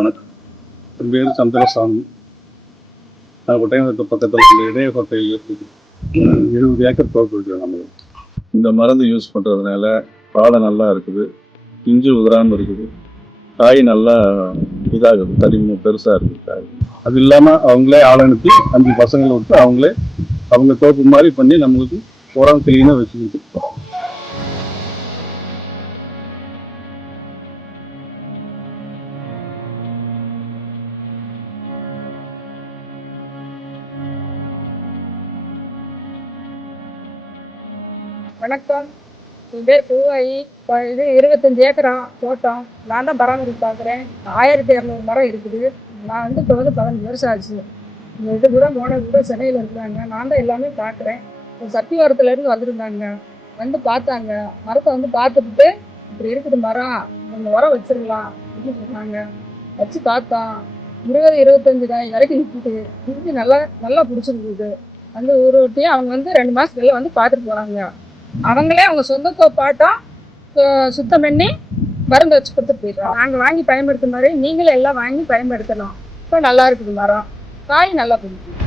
வணக்கம். என் பேர் சந்திரசாமி. நான் ஒட்டயத்து பக்கத்தில் உள்ள இடையகோட்டையில் இருக்குது. 20 ஏக்கர் தோப்பு இருக்குது நம்மளுக்கு. இந்த மருந்து யூஸ் பண்ணுறதுனால பாலை நல்லா இருக்குது, இஞ்சி உதிராமல் இருக்குது, காய் நல்லா இதாகுது, தனி பெருசாக இருக்குது காய். அது இல்லாமல் அவங்களே ஆள் அனுப்பி 5 பசங்களை விட்டு அவங்களே அவங்க தோப்பு மாதிரி பண்ணி நம்மளுக்கு உரம் கிளீனாக வச்சுக்கிட்டு வணக்கம். என் பேர் பூவாயி. இது 25 ஏக்கரா தோட்டம். நான் தான் பராமரிப்பு பார்க்குறேன். 1200 மரம் இருக்குது. நான் வந்து இப்போ வந்து 15 வருஷம் ஆச்சு. இந்த இது கூட மோனர் கூட சென்னையில் இருக்கிறாங்க. நான் தான் எல்லாமே பார்க்குறேன். சத்தியவரத்துலேருந்து வந்திருந்தாங்க, வந்து பார்த்தாங்க. மரத்தை வந்து பார்த்துட்டு இப்படி இருக்குது மரம், இந்த உரம் வச்சிடலாம் அப்படின்னு சொன்னாங்க. வச்சு பார்த்தோம். 20-25 காய் வரைக்கும் நிற்கிது. நிற்கி நல்லா நல்லா பிடிச்சிருக்குது. வந்து ஊருட்டியும் அவங்க வந்து 2 மாதத்துல வந்து பார்த்துட்டு போகிறாங்க. அவங்களே அவங்க சொந்த தோப்பாட்டம் சுத்தம் பண்ணி மருந்து வச்சு கொடுத்துட்டு போயிடுறோம். நாங்கள் வாங்கி பயன்படுத்தும் மாதிரி நீங்களும் எல்லாம் வாங்கி பயன்படுத்தலாம். இப்போ நல்லா இருக்குது மரம், காய் நல்லா பிடிக்கும்.